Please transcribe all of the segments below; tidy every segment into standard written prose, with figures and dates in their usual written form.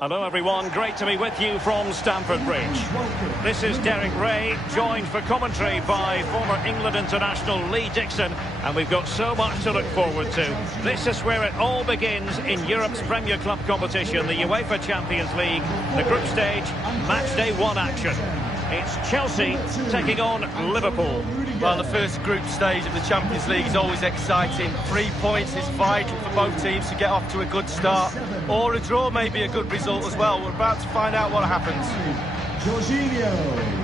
Hello everyone, great to be with you from Stamford Bridge. This is Derek Ray, joined for commentary by former England international Lee Dixon, and we've got so much to look forward to. This is where it all begins in Europe's Premier Club competition, the UEFA Champions League, the group stage, match day 1 action. It's Chelsea taking on Liverpool. Well, the first group stage of the Champions League is always exciting. 3 points is vital for both teams to get off to a good start. Or a draw may be a good result as well. We're about to find out what happens. Jorginho.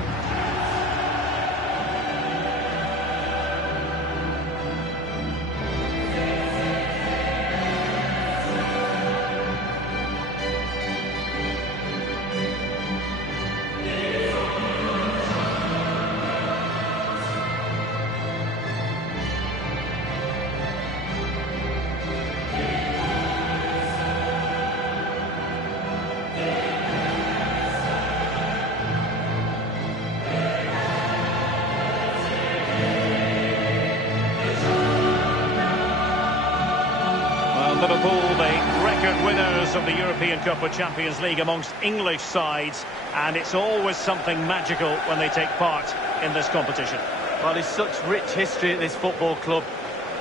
Liverpool, the record winners of the European Cup of Champions League amongst English sides, and it's always something magical when they take part in this competition. Well, there's such rich history at this football club,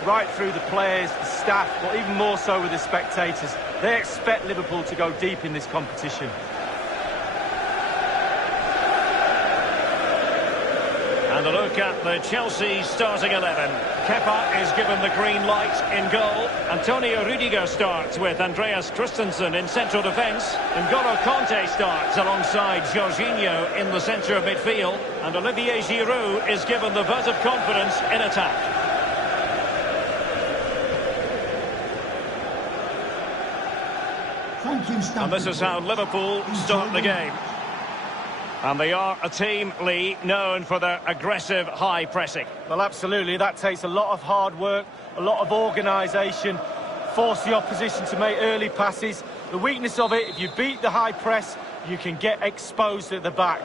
right through the players, the staff, but even more so with the spectators. They expect Liverpool to go deep in this competition. And a look at the Chelsea starting 11. Kepa is given the green light in goal. Antonio Rudiger starts with Andreas Christensen in central defence. N'Golo Kanté starts alongside Jorginho in the centre of midfield. And Olivier Giroud is given the buzz of confidence in attack. Thank you, Stamford. And this is how Liverpool start the game. And they are a team, Lee, known for their aggressive high pressing. Well, absolutely. That takes a lot of hard work, a lot of organisation, force the opposition to make early passes. The weakness of it, if you beat the high press, you can get exposed at the back.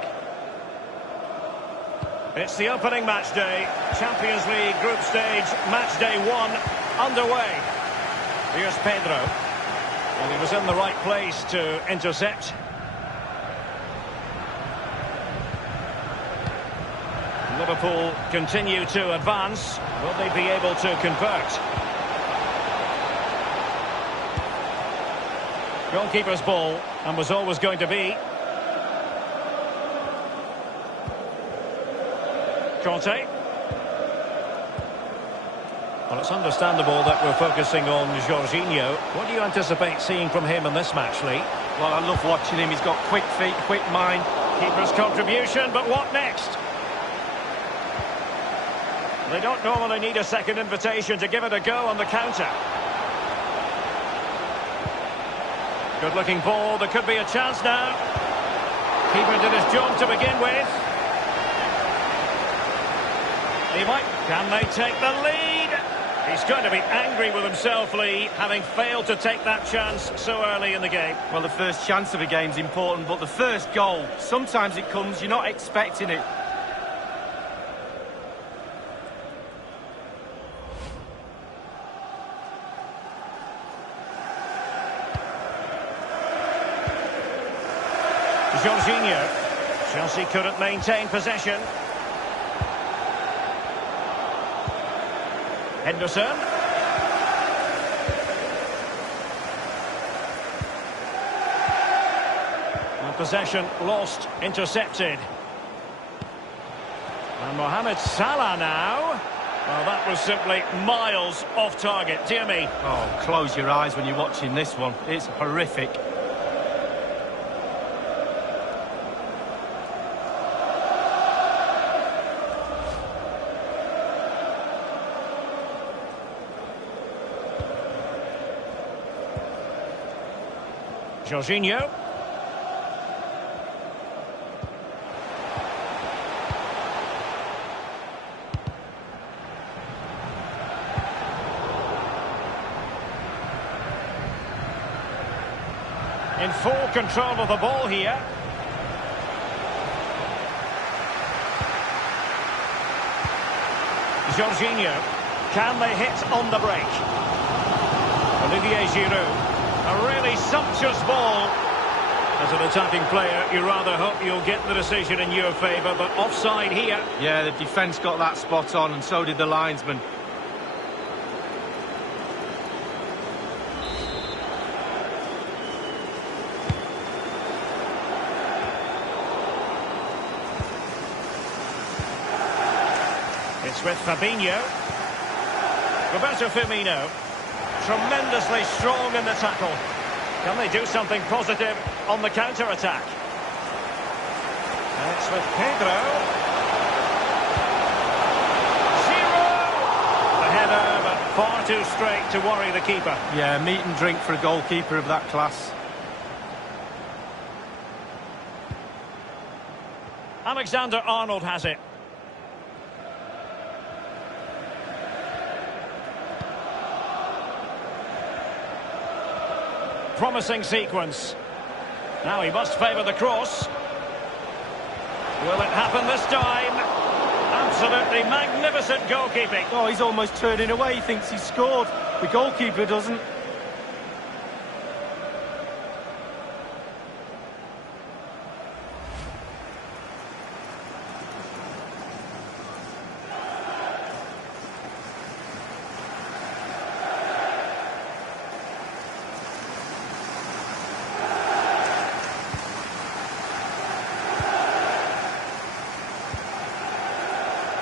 It's the opening match day. Champions League group stage, match day 1, underway. Here's Pedro. And he was in the right place to intercept. Liverpool continue to advance. Will they be able to convert? Goalkeeper's ball, and was always going to be. Kanté. Well, it's understandable that we're focusing on Jorginho. What do you anticipate seeing from him in this match, Lee? Well, I love watching him. He's got quick feet, quick mind. Keeper's contribution, but what next? They don't normally need a second invitation to give it a go on the counter. Good-looking ball. There could be a chance now. Keeper did his job to begin with. He might. Can they take the lead? He's going to be angry with himself, Lee, having failed to take that chance so early in the game. Well, the first chance of a game's important, but the first goal, sometimes it comes, you're not expecting it. Jorginho. Chelsea couldn't maintain possession. Henderson. And possession lost, intercepted. And Mohamed Salah now. Well, that was simply miles off target, dear me. Oh, close your eyes when you're watching this one. It's horrific. Jorginho. In full control of the ball here. Jorginho. Can they hit on the break? Olivier Giroud. A really sumptuous ball. As an attacking player, you rather hope you'll get the decision in your favour, but offside here. Yeah, the defence got that spot on, and so did the linesman. It's with Fabinho. Roberto Firmino. Tremendously strong in the tackle. Can they do something positive on the counter-attack? And it's with Pedro. Giroud! The header, but far too straight to worry the keeper. Yeah, meat and drink for a goalkeeper of that class. Alexander-Arnold has it. Promising sequence. Now he must favour the cross. Will it happen this time? Absolutely magnificent goalkeeping. Oh, he's almost turning away. He thinks he's scored. The goalkeeper doesn't.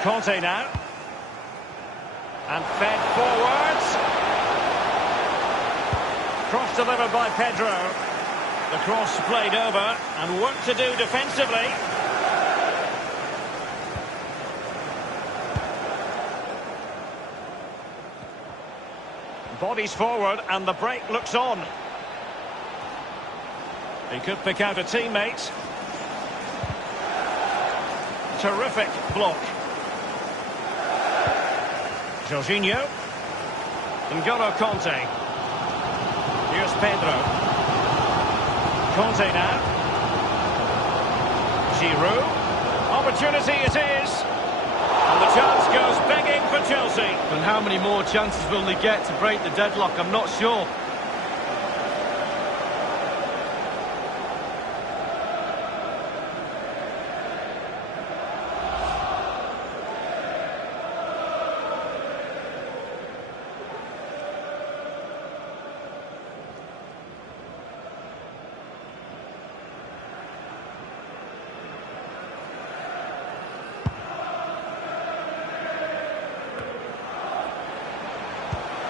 Conte now. And fed forwards. Cross delivered by Pedro. The cross played over and work to do defensively. Bodies forward and the break looks on. He could pick out a teammate. Terrific block. Jorginho. N'Golo Conte. Here's Pedro. Conte now. Giroud. Opportunity it is. And the chance goes begging for Chelsea. And how many more chances will they get to break the deadlock? I'm not sure.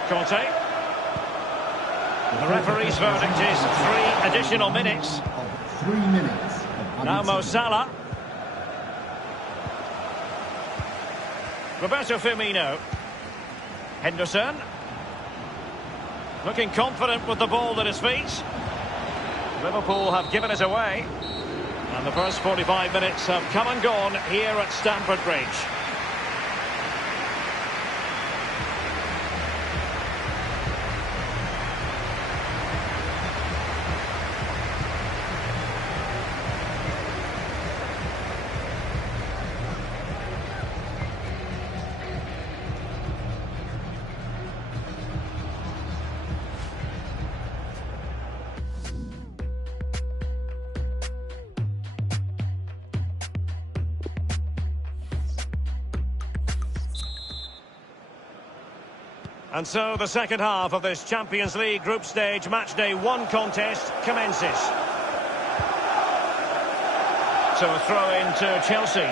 Conte. The referee's verdict is 3 additional minutes. 3 minutes. Now Mo Salah. Roberto Firmino. Henderson. Looking confident with the ball at his feet. Liverpool have given it away. And the first 45 minutes have come and gone here at Stamford Bridge. And so the second half of this Champions League group stage matchday 1 contest commences. So a throw in to Chelsea.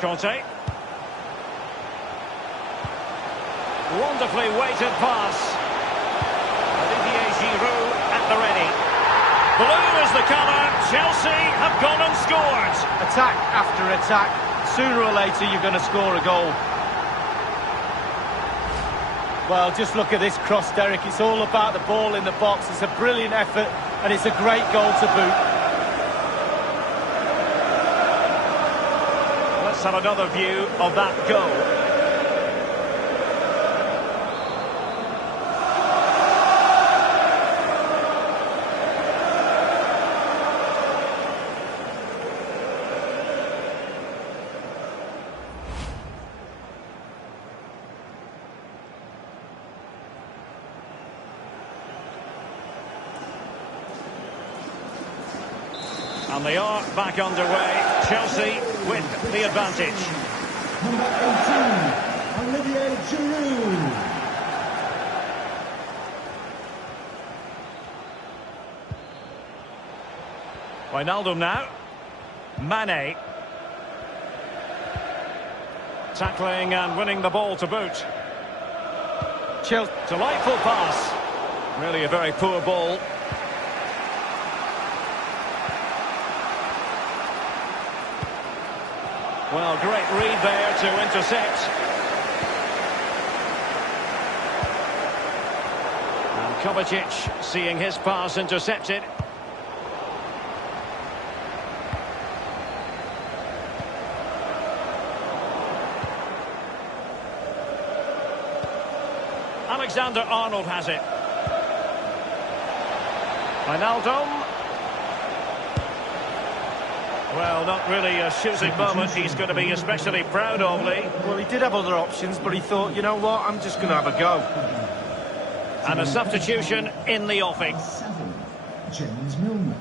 Conte. Wonderfully weighted pass. Olivier Giroud at the ready. Blue is the colour. Chelsea have gone and scored. Attack after attack. Sooner or later, you're going to score a goal. Well, just look at this cross, Derek. It's all about the ball in the box. It's a brilliant effort, and it's a great goal to boot. Let's have another view of that goal. And they are back underway. Chelsea with the advantage. Number 18, Olivier Giroud. Wijnaldum now. Mane. Tackling and winning the ball to boot. Chelsea. Delightful pass. Really a very poor ball. Well, great read there to intercept. And Kovacic seeing his pass intercepted. Alexander-Arnold has it. Wijnaldum. Well, not really a shooting moment he's going to be especially proud of, Lee. Well, he did have other options, but he thought, you know what, I'm just going to have a go. And a substitution in the offing. 7, James Milner.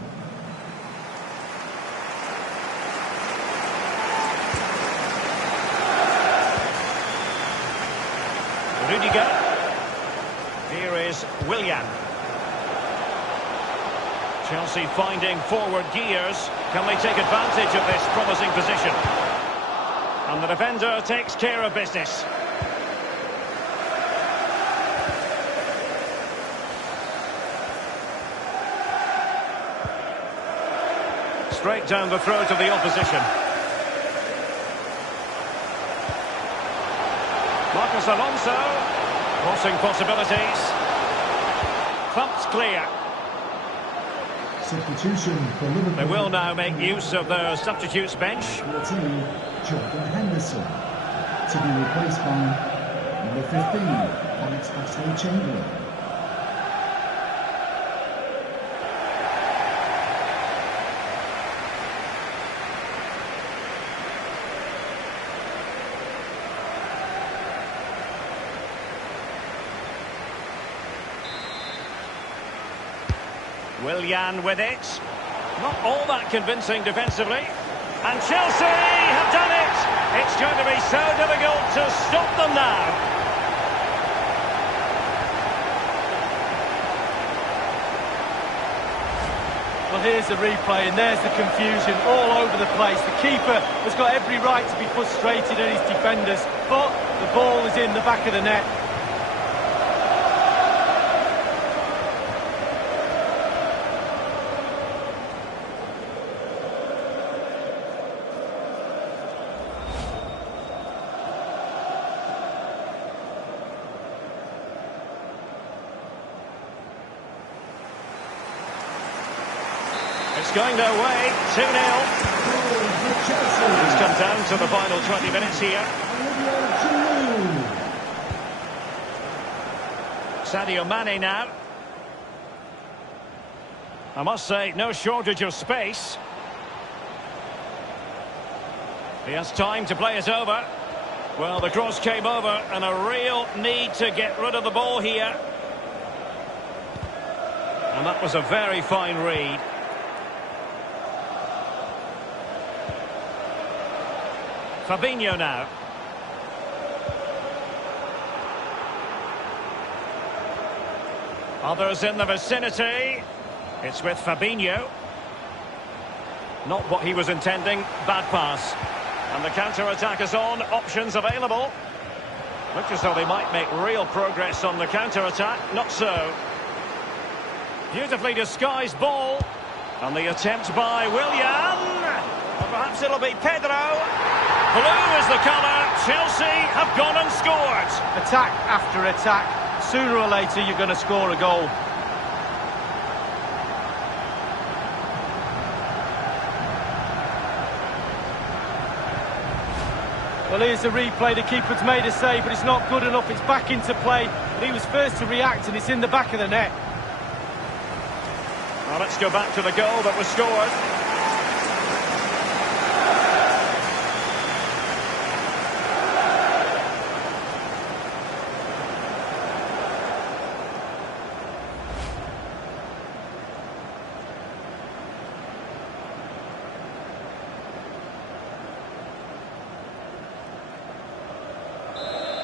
Rudiger. Here is Willian. Chelsea finding forward gears. Can they take advantage of this promising position? And the defender takes care of business. Straight down the throat of the opposition. Marcos Alonso. Crossing possibilities. Thumped clear. Substitution for Liverpool. They will now make use of their substitutes bench. 14, Jordan Henderson. To be replaced by number 15, Alex Oxlade-Chamberlain. Willian with it. Not all that convincing defensively. And Chelsea have done it. It's going to be so difficult to stop them now. Well, here's the replay, and there's the confusion all over the place. The keeper has got every right to be frustrated at his defenders, but the ball is in the back of the net. It's going their way, 2-0. It's come down to the final 20 minutes here. Sadio Mane now. I must say, no shortage of space. He has time to play it over. Well, the cross came over and a real need to get rid of the ball here. And that was a very fine read. Fabinho now. Others in the vicinity. It's with Fabinho. Not what he was intending. Bad pass. And the counter-attack is on. Options available. Looks as though they might make real progress on the counter-attack. Not so. Beautifully disguised ball. And the attempt by Willian. Or perhaps it'll be Pedro. Blue is the colour. Chelsea have gone and scored. Attack after attack. Sooner or later, you're going to score a goal. Well, here's the replay. The keeper's made a save, but it's not good enough. It's back into play. But he was first to react, and it's in the back of the net. Well, let's go back to the goal that was scored.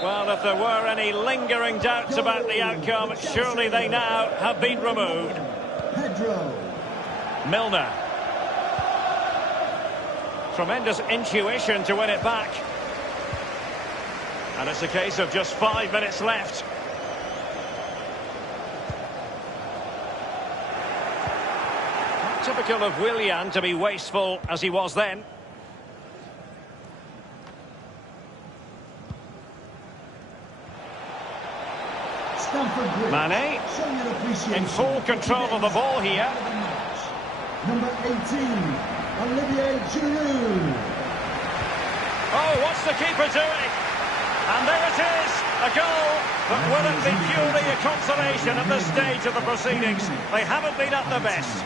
Well, if there were any lingering doubts about the outcome, surely they now have been removed. Pedro. Milner. Tremendous intuition to win it back. And it's a case of just 5 minutes left. Typical of Willian to be wasteful as he was then. Mane in full control of the ball here. Number 18, Olivier Giroud. Oh, what's the keeper doing? And there it is, a goal. But will it be purely a consolation at this stage of the proceedings? They haven't been at their best.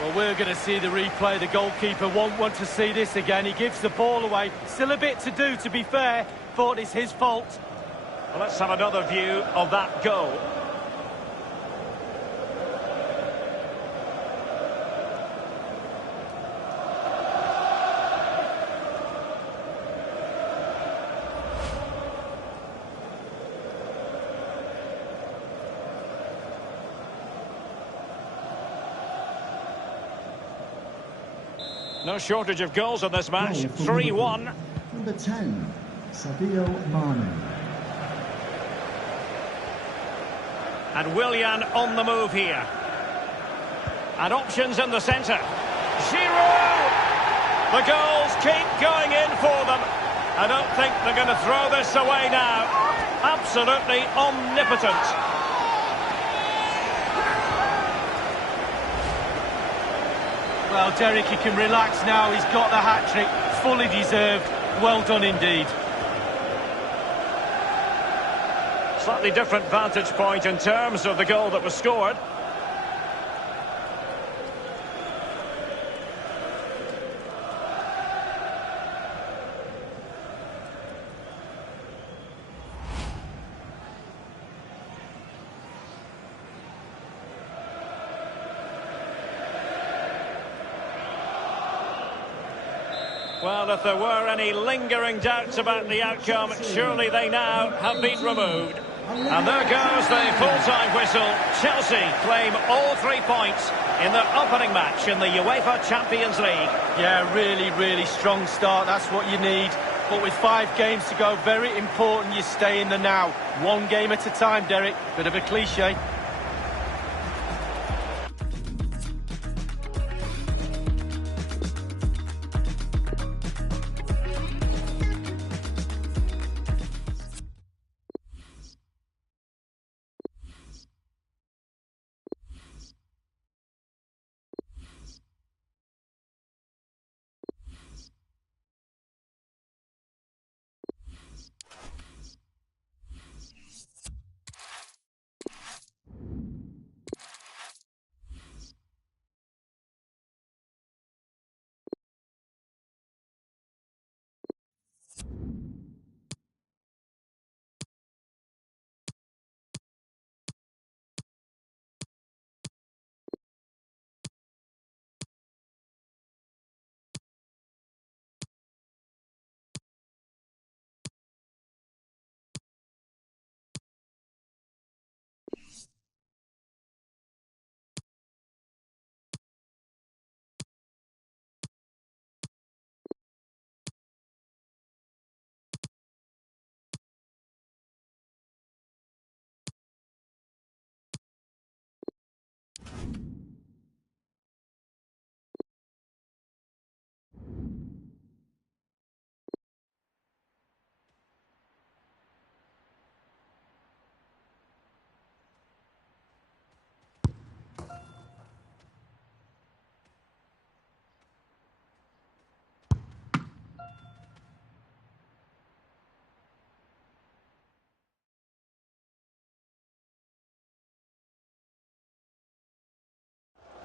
Well, we're going to see the replay. The goalkeeper won't want to see this again. He gives the ball away. Still a bit to do, to be fair. Thought it's his fault. Well, let's have another view of that goal. No shortage of goals in this match. 3-1. Number 10, Sadio Mane. And Willian on the move here. And options in the centre. Giroud! The goals keep going in for them. I don't think they're going to throw this away now. Absolutely omnipotent. Well, Derek, he can relax now. He's got the hat-trick. Fully deserved. Well done indeed. Slightly different vantage point in terms of the goal that was scored. Well, if there were any lingering doubts about the outcome, surely they now have been removed. And there goes the full-time whistle. Chelsea claim all 3 points in their opening match in the UEFA Champions League. Yeah, really strong start. That's what you need. But with 5 games to go, very important you stay in the now. 1 game at a time, Derek. Bit of a cliche.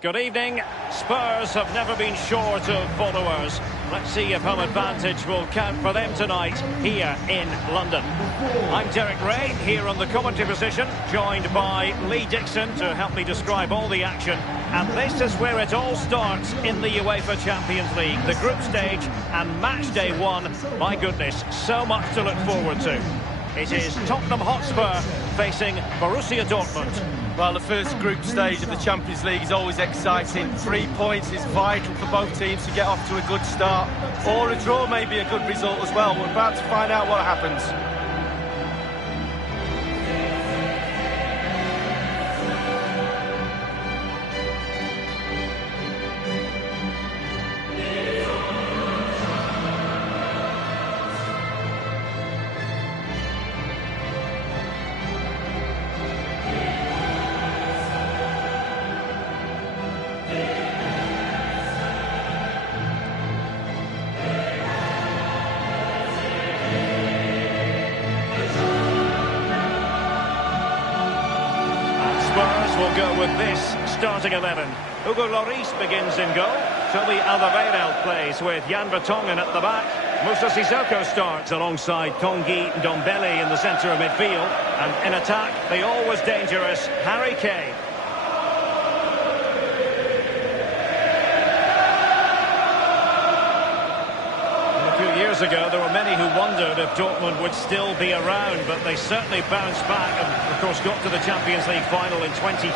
Good evening. Spurs have never been short of followers. Let's see if home advantage will count for them tonight here in London. I'm Derek Ray, here on the commentary position, joined by Lee Dixon to help me describe all the action. And this is where it all starts in the UEFA Champions League. The group stage and match day 1. My goodness, so much to look forward to. It is Tottenham Hotspur facing Borussia Dortmund. Well, the first group stage of the Champions League is always exciting. 3 points is vital for both teams to get off to a good start. Or a draw may be a good result as well. We're about to find out what happens. Will go with this starting 11. Hugo Lloris begins in goal. Toby Alderweireld plays with Jan Vertonghen at the back. Moussa Sissoko starts alongside Tanguy Ndombele in the centre of midfield. And in attack, the always dangerous Harry Kane. Years ago, there were many who wondered if Dortmund would still be around, but they certainly bounced back and, of course, got to the Champions League final in 2013.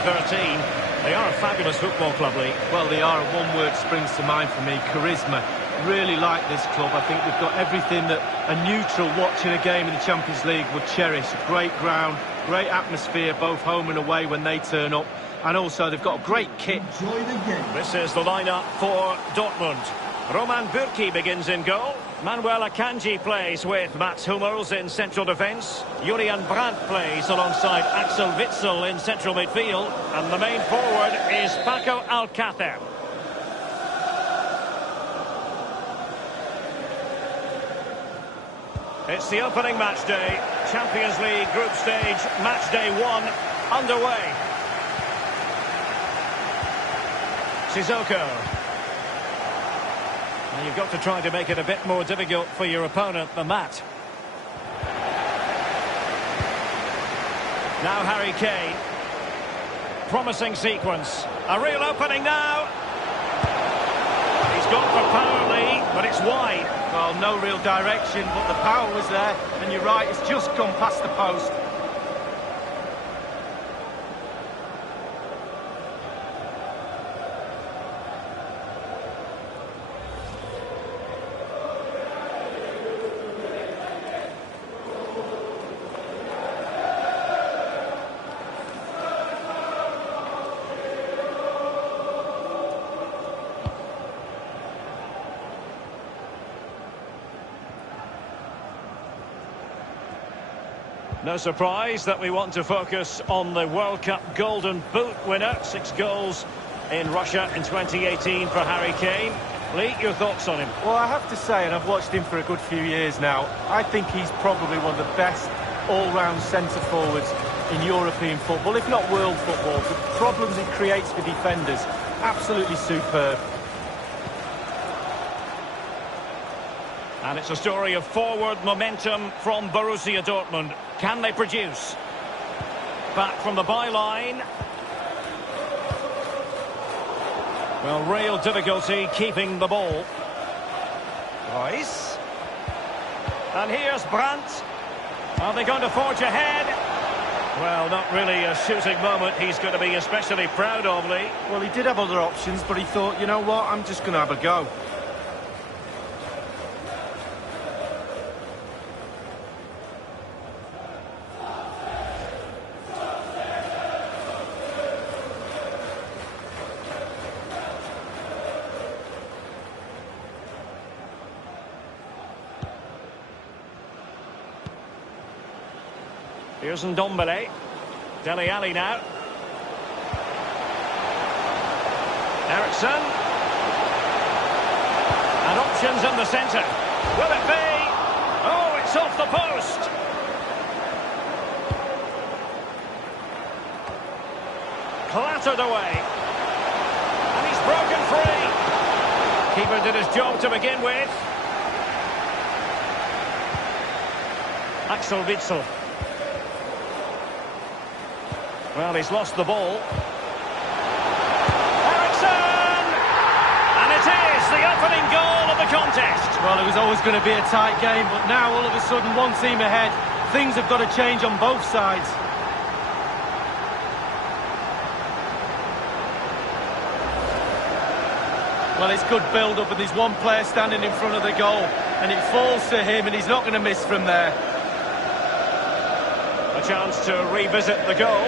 They are a fabulous football club, Lee. Well, they are, and one word springs to mind for me, charisma. Really like this club. I think they've got everything that a neutral watching a game in the Champions League would cherish. A great ground, great atmosphere, both home and away when they turn up. And also, they've got a great kit. Enjoy the game. This is the lineup for Dortmund. Roman Bürki begins in goal. Manuel Akanji plays with Mats Hummels in central defence. Julian Brandt plays alongside Axel Witsel in central midfield. And the main forward is Paco Alcácer. It's the opening match day. Champions League group stage, match day 1 underway. Sissoko. And you've got to try to make it a bit more difficult for your opponent than that. Now Harry Kane. Promising sequence. A real opening now. He's gone for power, Lee, but it's wide. Well, no real direction, but the power was there. And you're right, it's just gone past the post. No surprise that we want to focus on the World Cup Golden Boot winner. 6 goals in Russia in 2018 for Harry Kane. Lee, your thoughts on him? Well, I have to say, and I've watched him for a good few years now, I think he's probably one of the best all-round centre-forwards in European football, if not world football. The problems he creates for defenders, absolutely superb. And it's a story of forward momentum from Borussia Dortmund. Can they produce? Back from the byline. Well, real difficulty keeping the ball. Royce. And here's Brandt. Are they going to forge ahead? Well, not really a shooting moment he's going to be especially proud of, Lee. Well, he did have other options, but he thought, you know what, I'm just going to have a go. Here's Ndombele. Dele Alli now. Eriksson. And options in the centre. Will it be? Oh, it's off the post. Clattered away. And he's broken free. Keeper did his job to begin with. Axel Witsel. Well, he's lost the ball. the opening goal of the contest. Well, it was always going to be a tight game, but now all of a sudden one team ahead. Things have got to change on both sides. Well, it's good build-up, and there's one player standing in front of the goal, and it falls to him, and he's not going to miss from there. A chance to revisit the goal.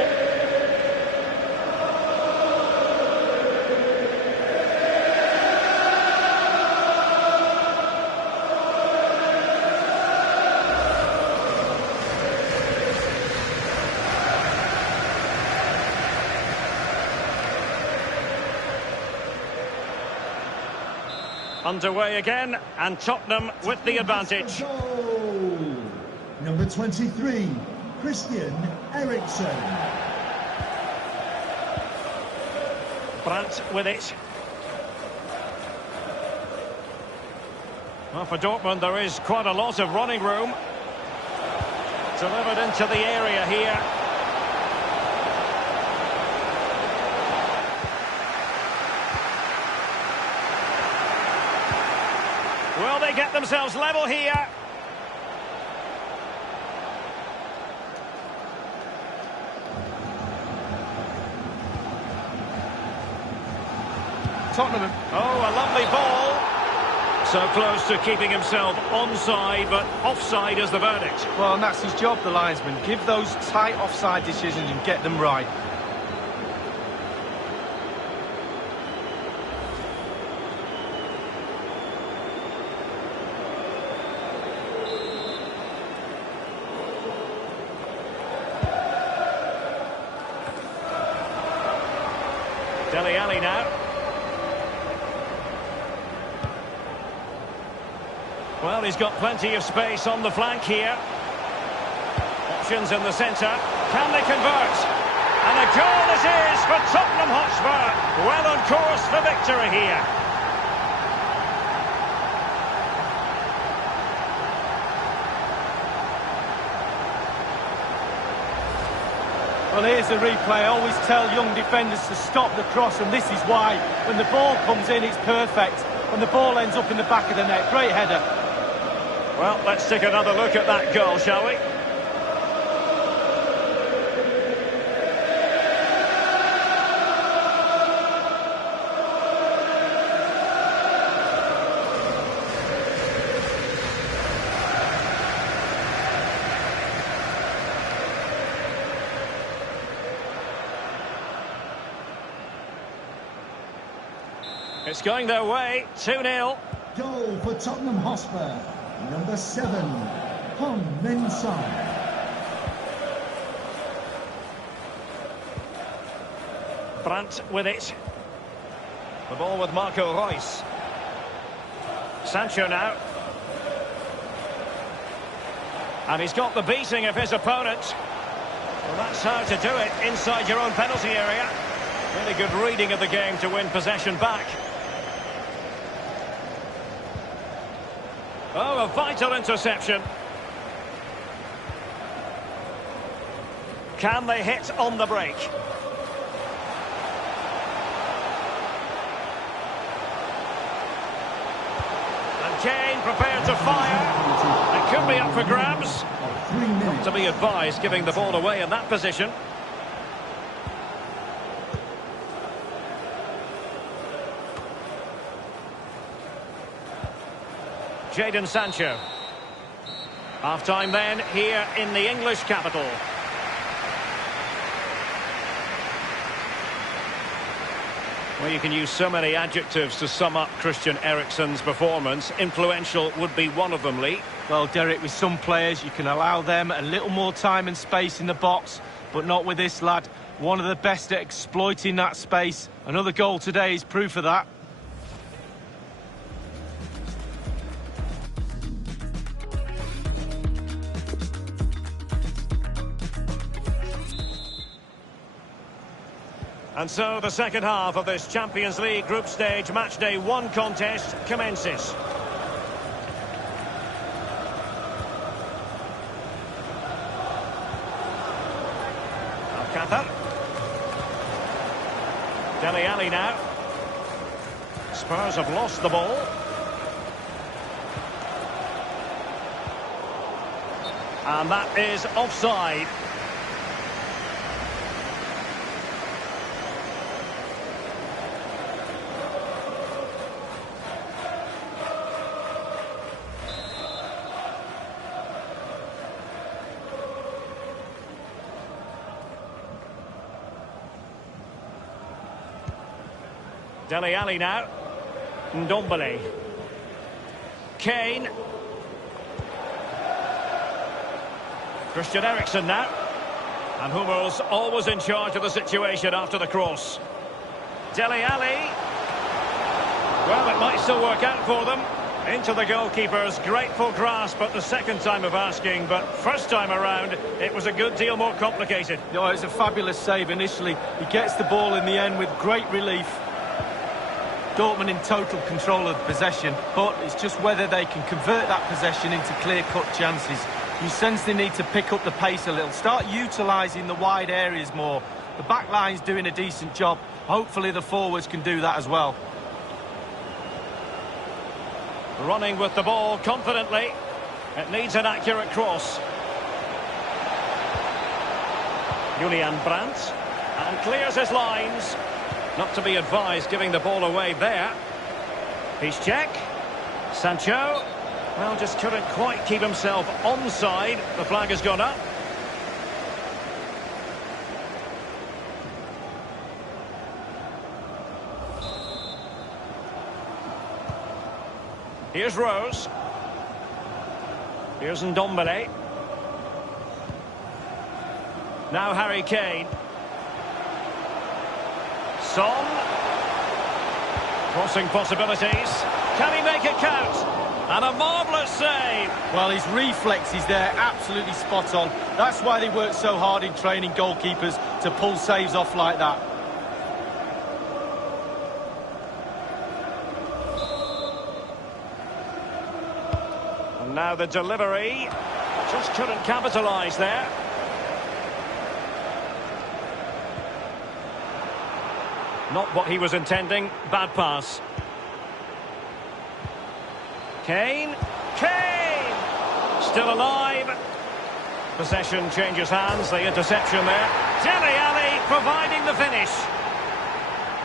Underway again, and Tottenham with the advantage. Goal. Number 23, Christian Eriksen. Brandt with it. Well, for Dortmund, there is quite a lot of running room. Delivered into the area here. Will they get themselves level here? Tottenham. Oh, a lovely ball. So close to keeping himself onside, but offside is the verdict. Well, and that's his job, the linesman. Give those tight offside decisions and get them right. Dele Alli now. Well, he's got plenty of space on the flank here. Options in the centre. Can they convert? And a goal it is for Tottenham Hotspur. Well on course for victory here. Well, here's the replay. I always tell young defenders to stop the cross, and this is why. When the ball comes in, it's perfect. When the ball ends up in the back of the net, great header. Well, let's take another look at that goal, shall we? It's going their way, 2-0. Goal for Tottenham Hotspur. Number 7, Hong Min Son. Brandt with it. The ball with Marco Reus. Sancho now. And he's got the beating of his opponent. Well, that's how to do it inside your own penalty area. Really good reading of the game to win possession back. Oh, a vital interception. Can they hit on the break? And Kane prepared to fire. It could be up for grabs. Not to be advised giving the ball away in that position. Jadon Sancho. Half-time then, here in the English capital. Well, you can use so many adjectives to sum up Christian Eriksen's performance. Influential would be one of them, Lee. Well, Derek, with some players, you can allow them a little more time and space in the box, but not with this lad. One of the best at exploiting that space. Another goal today is proof of that. And so the second half of this Champions League group stage matchday 1 contest commences. Alcázar. Dele Alli now. Spurs have lost the ball. And that is offside. Dele Alli now. Ndombele. Kane. Christian Eriksen now. And Hummels always in charge of the situation after the cross. Dele Alli. Well, it might still work out for them. Into the goalkeeper's grateful grasp at the second time of asking, but first time around, it was a good deal more complicated. No, it was a fabulous save initially. He gets the ball in the end with great relief. Dortmund in total control of possession, but it's just whether they can convert that possession into clear-cut chances. You sense they need to pick up the pace a little, start utilising the wide areas more. The back line's doing a decent job. Hopefully the forwards can do that as well. Running with the ball confidently. It needs an accurate cross. Julian Brandt. And clears his lines. Not to be advised giving the ball away there. Piszczek. Sancho. Well, just couldn't quite keep himself onside. The flag has gone up. Here's Rose. Here's Ndombele. Now Harry Kane. Son. Crossing possibilities. Can he make it count? And a marvellous save. Well, his reflexes there, absolutely spot on. That's why they work so hard in training goalkeepers to pull saves off like that. And now the delivery. Just couldn't capitalise there. Not what he was intending. Bad pass. Kane. Kane! Still alive. Possession changes hands. The interception there. Dele Alli providing the finish.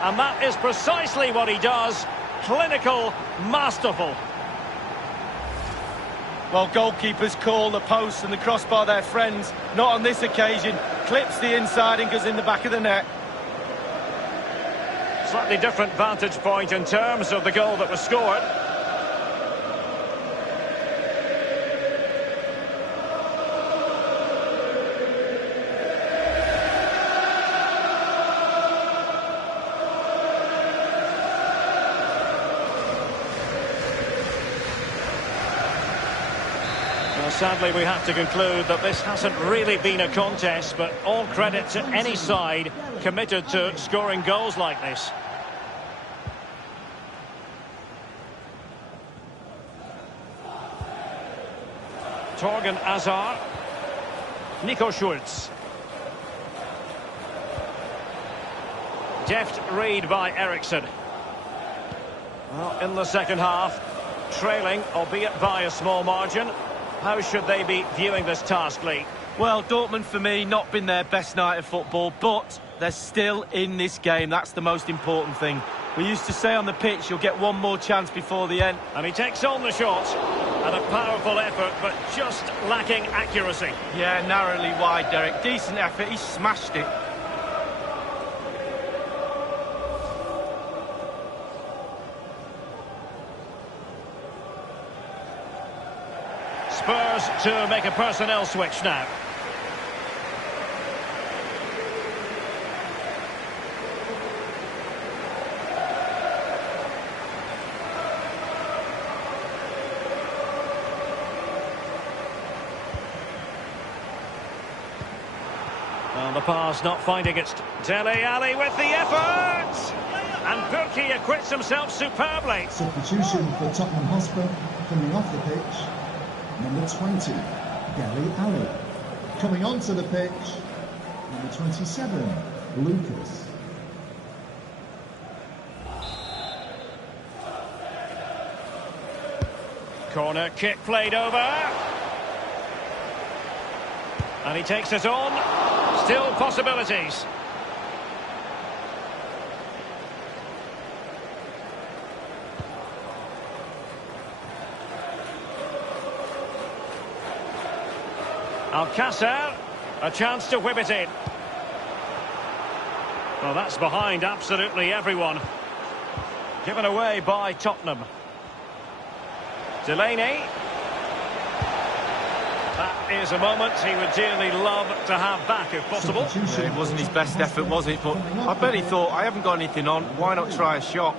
And that is precisely what he does. Clinical, masterful. Well, goalkeepers call the post and the crossbar their friends. Not on this occasion. Clips the inside and goes in the back of the net. Slightly different vantage point in terms of the goal that was scored. Well, sadly, we have to conclude that this hasn't really been a contest, but all credit to any side committed to scoring goals like this. Torgan Hazard. Nico Schulz. Deft read by Eriksen. Well, in the second half, trailing, albeit by a small margin. How should they be viewing this task, Lee? Well, Dortmund, for me, not been their best night of football, but they're still in this game. That's the most important thing. We used to say on the pitch, you'll get one more chance before the end. And he takes on the shot. And a powerful effort, but just lacking accuracy. Yeah, narrowly wide, Derek. Decent effort. He smashed it. Spurs to make a personnel switch now. Well, the pass not finding its Dele Alli with the effort! And Burki acquits himself superbly. Substitution for Tottenham Hotspur, coming off the pitch, number 20, Dele Alli. Coming onto the pitch, number 27, Lucas. Corner kick played over. And he takes it on. Still possibilities. Alcácer, a chance to whip it in. Well, that's behind absolutely everyone. Given away by Tottenham. Delaney. That is a moment he would dearly love to have back if possible. Yeah, it wasn't his best effort, was it? But I bet he thought, I haven't got anything on, why not try a shot?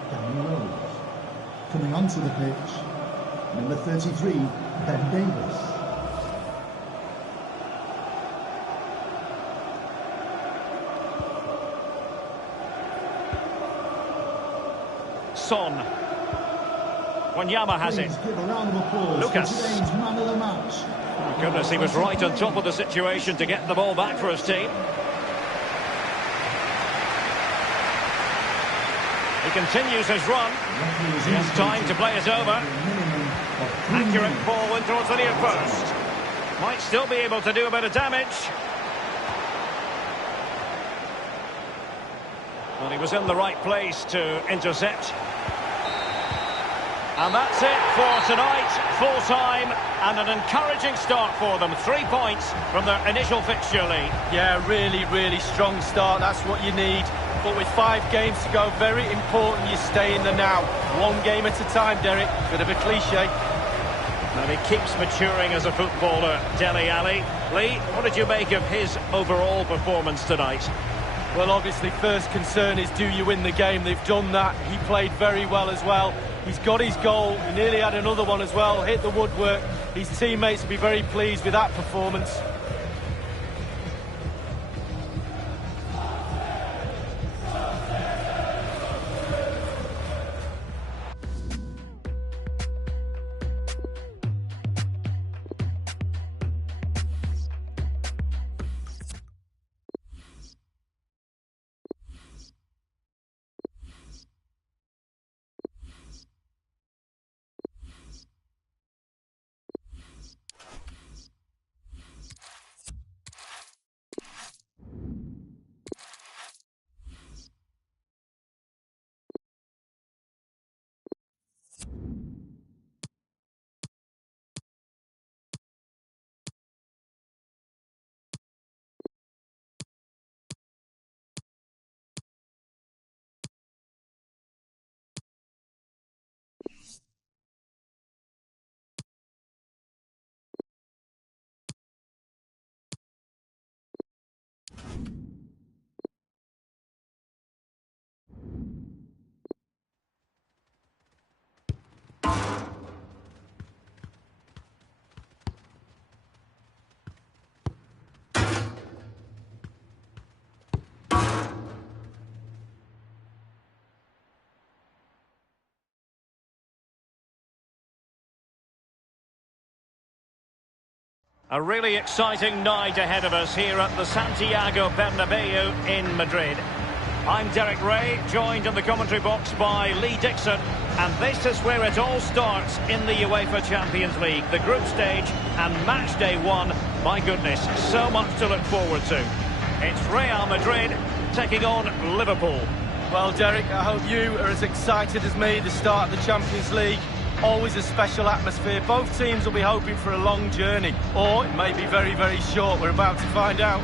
Coming onto the pitch, number 33, Ben Davis. Son. Wanyama has it. Give a round of applause Lucas. for today's man of the match. Oh, goodness, he was right on top of the situation to get the ball back for his team. He continues his run. He has time to play it over. Accurate ball in towards the near post. Might still be able to do a bit of damage. Well, he was in the right place to intercept. And that's it for tonight. Full time and an encouraging start for them. 3 points from their initial fixture lead. Yeah, really strong start. That's what you need. But with 5 games to go, very important you stay in the now. One game at a time, Derek. Bit of a cliche. And he keeps maturing as a footballer, Dele Alli. Lee, what did you make of his overall performance tonight? Well, obviously, first concern is, do you win the game? They've done that. He played very well as well. He's got his goal. He nearly had another one as well. Hit the woodwork. His teammates will be very pleased with that performance. A really exciting night ahead of us here at the Santiago Bernabeu in Madrid. I'm Derek Ray, joined in the commentary box by Lee Dixon, and this is where it all starts in the UEFA Champions League, the group stage and match day 1. My goodness, so much to look forward to. It's Real Madrid taking on Liverpool. Well, Derek, I hope you are as excited as me. The start of the Champions League, always a special atmosphere. Both teams will be hoping for a long journey, or it may be very short. We're about to find out.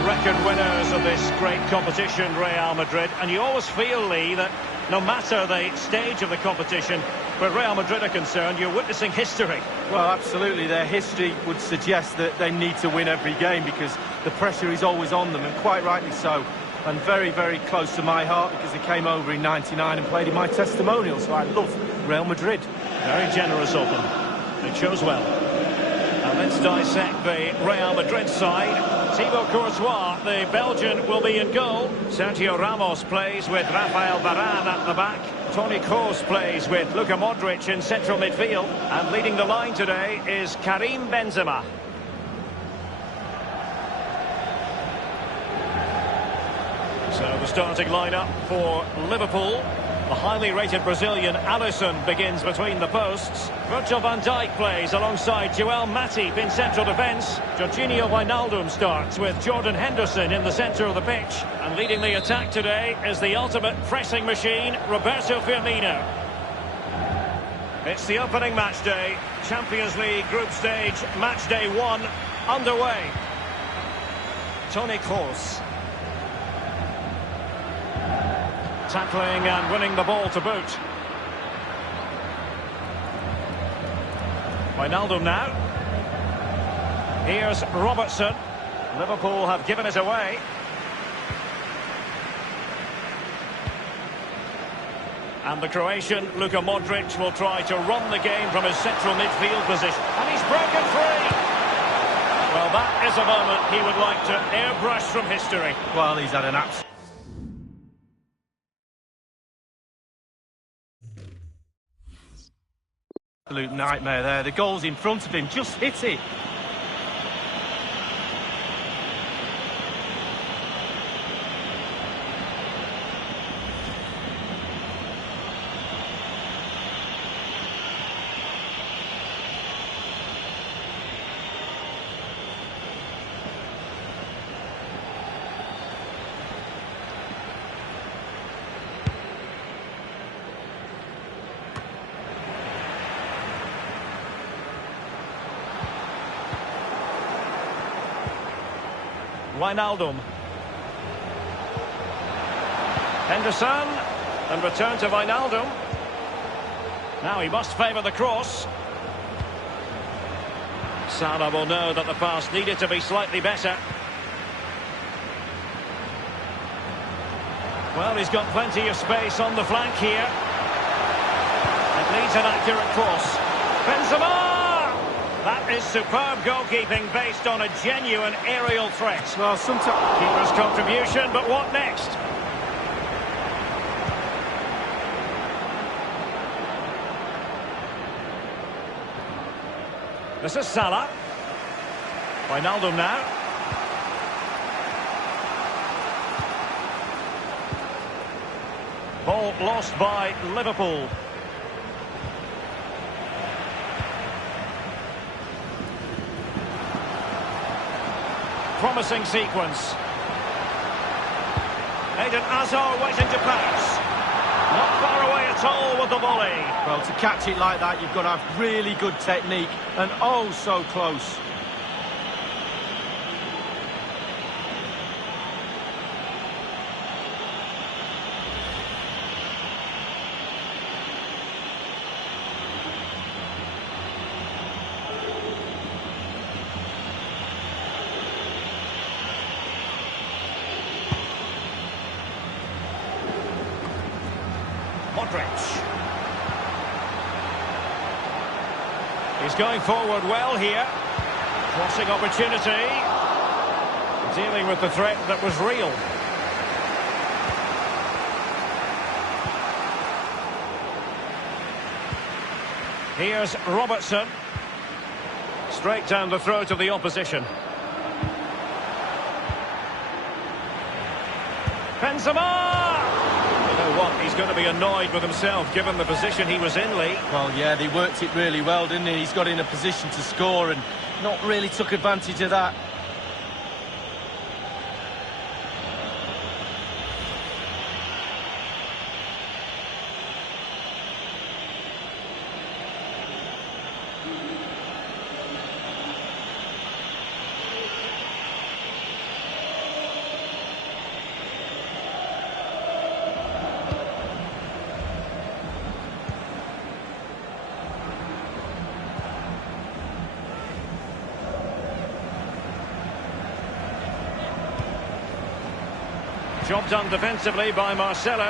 Record winners of this great competition, Real Madrid, and you always feel, Lee, that no matter the stage of the competition, where Real Madrid are concerned, you're witnessing history. Well, absolutely. Their history would suggest that they need to win every game because the pressure is always on them, and quite rightly so. And very, very close to my heart because they came over in '99 and played in my testimonial, so I love Real Madrid. Very generous of them. They chose well. And let's dissect the Real Madrid side. Thibaut Courtois, the Belgian, will be in goal. Sergio Ramos plays with Rafael Varane at the back. Toni Kroos plays with Luka Modric in central midfield. And leading the line today is Karim Benzema. So the starting lineup for Liverpool. The highly rated Brazilian Alisson begins between the posts. Virgil van Dijk plays alongside Joel Matip in central defence. Jorginho Wijnaldum starts with Jordan Henderson in the centre of the pitch. And leading the attack today is the ultimate pressing machine, Roberto Firmino. It's the opening match day. Champions League group stage, match day 1 underway. Toni Kroos. Tackling and winning the ball to boot. Wijnaldum now. Here's Robertson. Liverpool have given it away. And the Croatian, Luka Modric, will try to run the game from his central midfield position. And he's broken free! Well, that is a moment he would like to airbrush from history. Well, he's had an absolute nightmare there. The goal's in front of him, just hit it. Wijnaldum. Henderson. And return to Wijnaldum. Now he must favour the cross. Salah will know that the pass needed to be slightly better. Well, he's got plenty of space on the flank here. It needs an accurate cross. Benzema! That is superb goalkeeping based on a genuine aerial threat. Well, sometimes Keeper's contribution, but what next? This is Salah. Wijnaldum now. Ball lost by Liverpool. Promising sequence. Eden Hazard waiting to pass. Not far away at all with the volley. Well, to catch it like that, you've got to have really good technique, and oh, so close. Modric. He's going forward well here. Crossing opportunity. Dealing with the threat that was real. Here's Robertson. Straight down the throat of the opposition. Benzema! You know what, he's going to be annoyed with himself given the position he was in, Lee. Well, yeah, they worked it really well, didn't he? He's got in a position to score and not really took advantage of that. Job done defensively by Marcelo.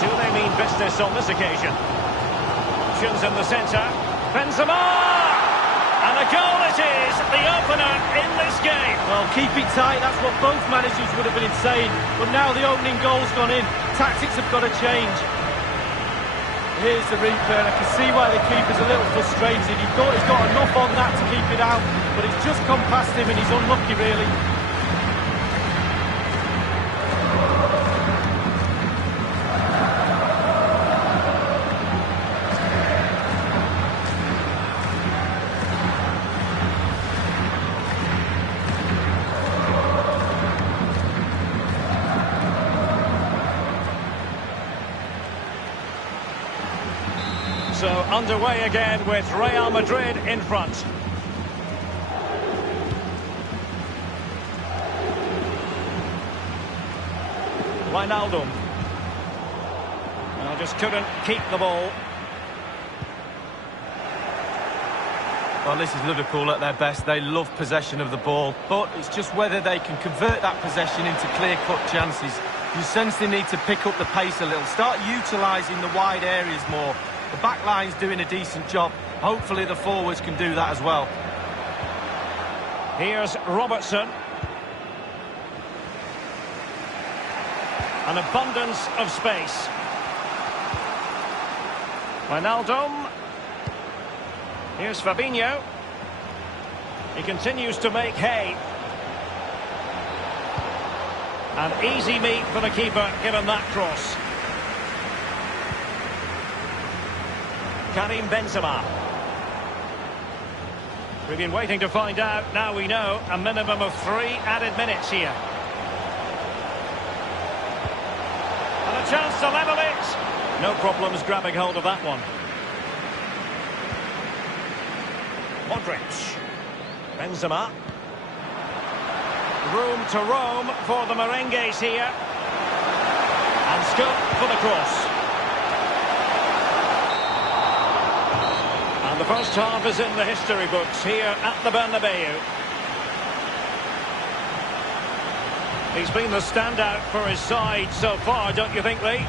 Do they mean business on this occasion? Options in the centre. Benzema! And a goal it is, the opener in this game. Well, keep it tight, that's what both managers would have been saying. But now the opening goal's gone in. Tactics have got to change. Here's the replay, and I can see why the keeper's a little frustrated. He thought he's got enough on that to keep it out, but it's just come past him and he's unlucky, really. So underway again with Real Madrid in front. Wijnaldum. Well, just couldn't keep the ball. Well, this is Liverpool at their best. They love possession of the ball, but it's just whether they can convert that possession into clear-cut chances. You sense they need to pick up the pace a little, start utilising the wide areas more. The back line's doing a decent job. Hopefully the forwards can do that as well. Here's Robertson. An abundance of space. Wijnaldum. Here's Fabinho. He continues to make hay. An easy meet for the keeper, given that cross. Karim Benzema. We've been waiting to find out. Now we know a minimum of 3 added minutes here. And a chance to level it. No problems grabbing hold of that one. Modric. Benzema. Room to roam for the merengues here. And scope for the cross. And the first half is in the history books here at the Bernabeu. He's been the standout for his side so far, don't you think, Lee?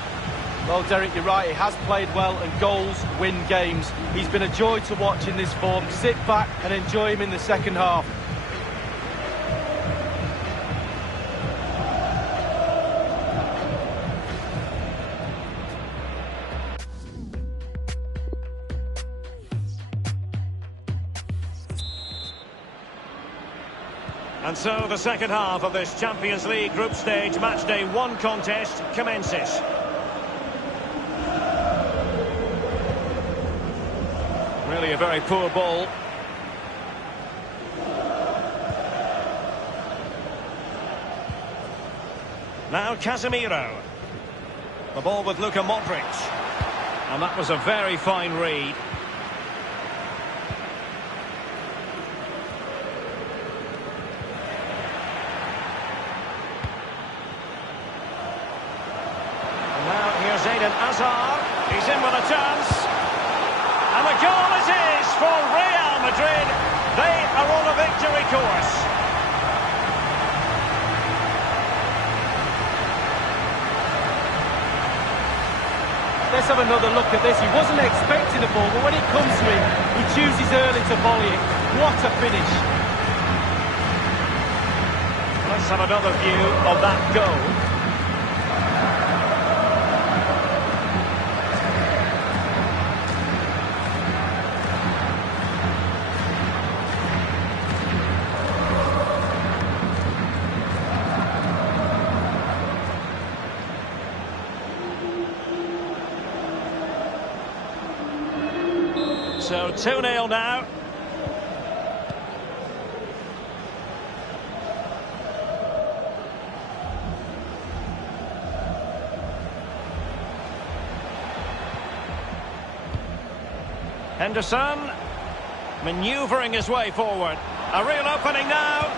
Well, Derek, you're right. He has played well, and goals win games. He's been a joy to watch in this form. Sit back and enjoy him in the second half. And so the second half of this Champions League group stage matchday 1 contest commences. Really a very poor ball. Now Casemiro. The ball with Luka Modric. And that was a very fine read. Hazard, he's in with a chance, and the goal it is for Real Madrid. They are on a victory course. Let's have another look at this. He wasn't expecting the ball, but when it comes to him, he chooses early to volley it. What a finish. Let's have another view of that goal. So 2-0 now. Henderson manoeuvring his way forward. A real opening now.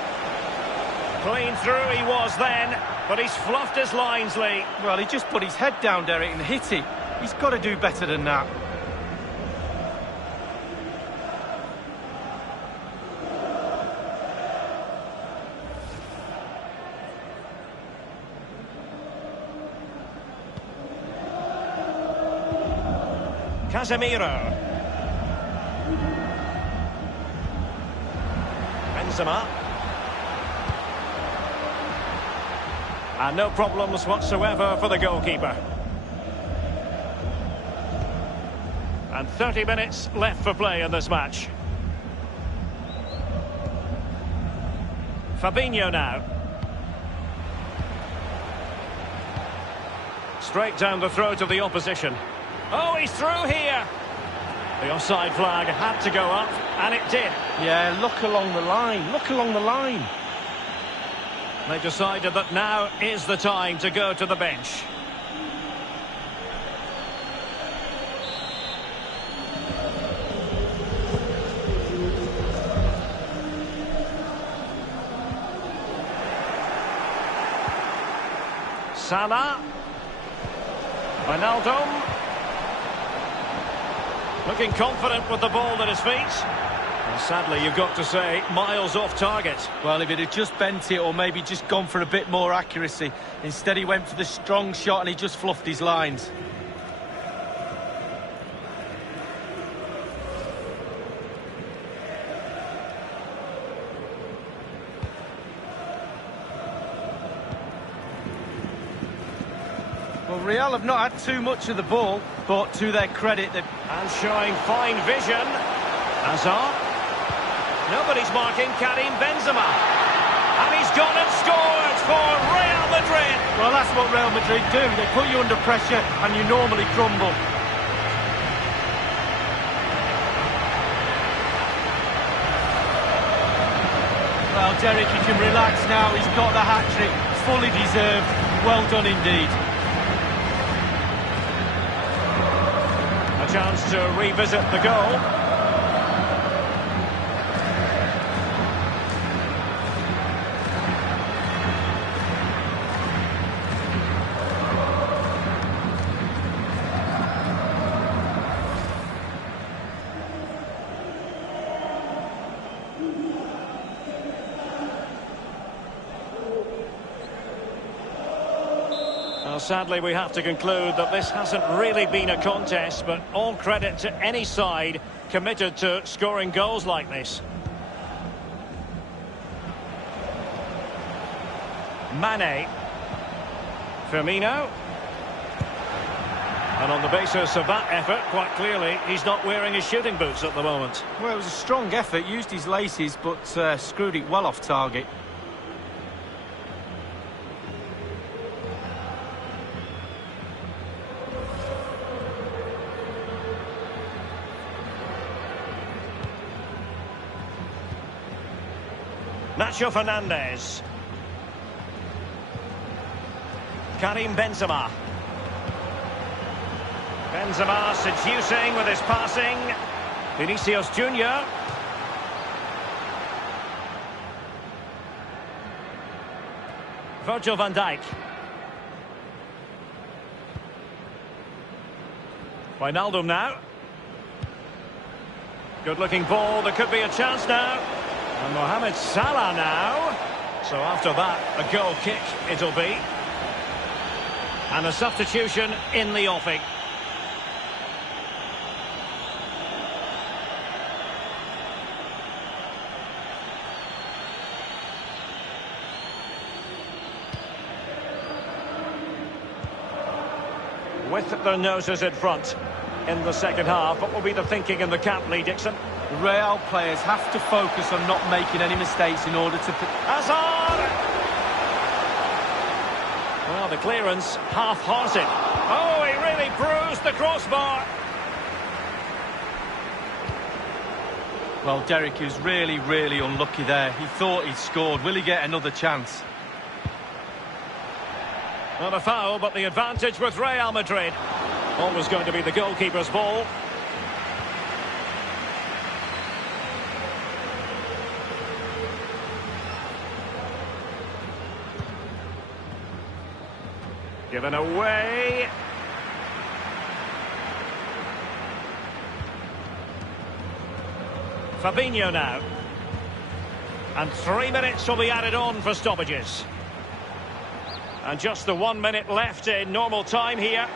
Clean through he was then, but he's fluffed his lines, Lee. Well, he just put his head down, Derek, and hit it. He's got to do better than that. Casemiro. Benzema. And no problems whatsoever for the goalkeeper. And 30 minutes left for play in this match. Fabinho now. Straight down the throat of the opposition. Oh, he's through here. The offside flag had to go up, and it did. Yeah, look along the line. Look along the line. They decided that now is the time to go to the bench. Salah. Wijnaldum. Looking confident with the ball at his feet. And sadly, you've got to say, miles off target. Well, if he'd have just bent it or maybe just gone for a bit more accuracy. Instead, he went for the strong shot and he just fluffed his lines. Well, Real have not had too much of the ball, but to their credit, they've... And showing fine vision. Hazard. Nobody's marking Karim Benzema. And he's gone and scored for Real Madrid. Well, that's what Real Madrid do. They put you under pressure and you normally crumble. Well, Derek, you can relax now. He's got the hat-trick. Fully deserved. Well done indeed. A chance to revisit the goal. Sadly, we have to conclude that this hasn't really been a contest, but all credit to any side committed to scoring goals like this. Mane. Firmino. And on the basis of that effort, quite clearly, he's not wearing his shooting boots at the moment. Well, it was a strong effort, used his laces, but screwed it well off target. Nacho Fernandez. Karim Benzema. Benzema seducing with his passing. Vinicius Junior. Virgil van Dijk. Wijnaldum now. Good looking ball, there could be a chance now. And Mohamed Salah now. So after that, a goal kick it'll be. And a substitution in the offing. With their noses in front in the second half, what will be the thinking in the camp, Lee Dixon? The Real players have to focus on not making any mistakes in order to... Hazard! Well, the clearance half-hearted. Oh, he really bruised the crossbar. Well, Derek is really, really unlucky there. He thought he'd scored. Will he get another chance? Not a foul, but the advantage with Real Madrid. Always going to be the goalkeeper's ball. Given away. Fabinho now. And 3 minutes will be added on for stoppages. And just the 1 minute left in normal time here.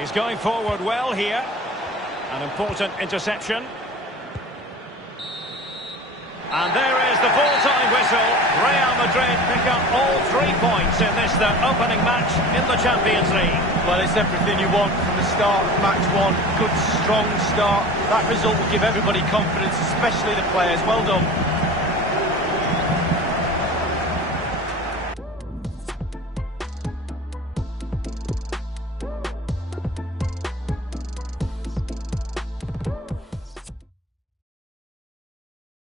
He's going forward well here. An important interception. And there is the full-time whistle. Real Madrid pick up all 3 points in this, their opening match in the Champions League. Well, it's everything you want from the start of match one. Good, strong start. That result will give everybody confidence, especially the players. Well done.